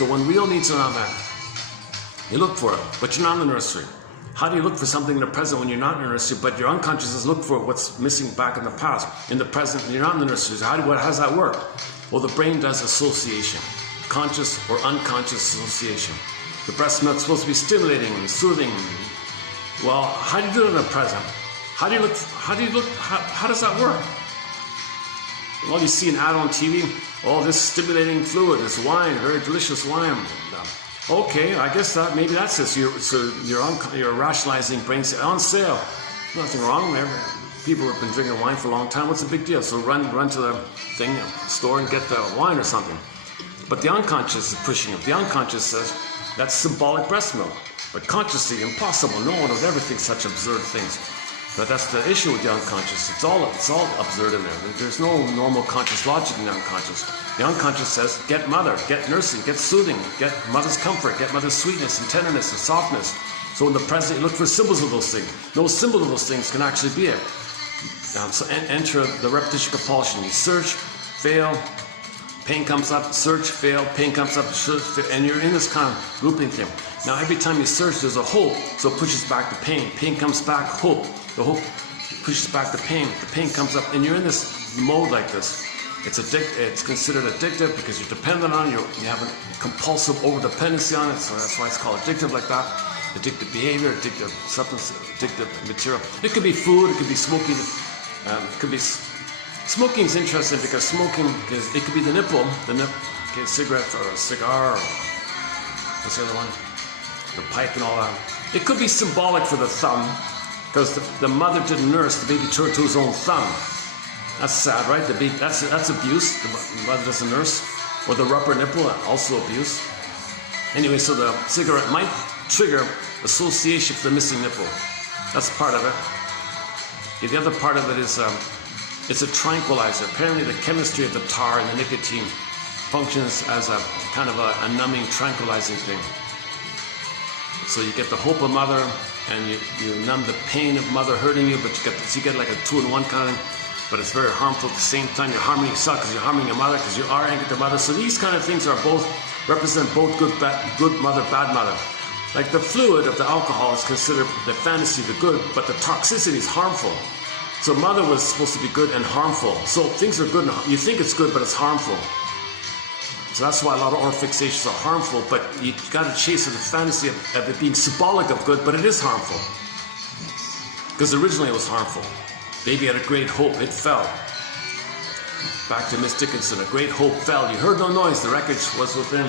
So when real needs are not met, you look for it, but you're not in the nursery. How do you look for something in the present when you're not in the nursery, but your unconscious is look for what's missing back in the past? In the present, you're not in the nursery. So how does that work? Well, the brain does association, conscious or unconscious association. The breast milk's supposed to be stimulating and soothing. Well, how do you do it in the present? How does that work? Well, you see an ad on TV, oh, this stimulating fluid, this wine, very delicious wine. Okay, I guess maybe that's it. So you're rationalizing brain on sale. Nothing wrong there. People have been drinking wine for a long time. What's the big deal? So run to the store and get the wine or something. But the unconscious is pushing it. The unconscious says that's symbolic breast milk. But consciously, impossible. No one would ever think such absurd things. But that's the issue with the unconscious. It's all absurd in there. There's no normal conscious logic in the unconscious. The unconscious says, get mother, get nursing, get soothing, get mother's comfort, get mother's sweetness and tenderness and softness. So in the present, you look for symbols of those things. No symbol of those things can actually be it. So enter the repetition compulsion. You search, fail, pain comes up, search, fail, pain comes up, search, fail, and you're in this kind of looping thing. Now every time you search, there's a hope, so it pushes back the pain. Pain comes back, hope. The hope pushes back the pain comes up, and you're in this mode like this. It's considered addictive because you're dependent on it, you have a compulsive over-dependency on it, so that's why it's called addictive like that. Addictive behavior, addictive substance, addictive material. It could be food, it could be smoking, Smoking is interesting because it could be the nipple, okay, cigarette or a cigar, or what's the other one? The pipe and all that. It could be symbolic for the thumb, because the mother didn't nurse, the baby turned to his own thumb. That's sad, right? The baby, that's abuse. The mother doesn't nurse. Or the rubber nipple, also abuse. Anyway, so the cigarette might trigger association for the missing nipple. That's part of it. Okay, the other part of it is it's a tranquilizer. Apparently the chemistry of the tar and the nicotine functions as a kind of a numbing, tranquilizing thing. So you get the hope of mother, and you numb the pain of mother hurting you, but you get like a 2-in-1 kind of thing, but it's very harmful at the same time. You're harming yourself because you're harming your mother, because you are angry at the mother. So these kind of things represent both good mother, bad mother. Like the fluid of the alcohol is considered the fantasy, the good, but the toxicity is harmful. So mother was supposed to be good and harmful. So things are good, you think it's good, but it's harmful. So that's why a lot of oral fixations are harmful, but you got to chase the fantasy of it being symbolic of good, but it is harmful. Because originally it was harmful. Baby had a great hope, it fell. Back to Miss Dickinson, a great hope fell. You heard no noise, the wreckage was within.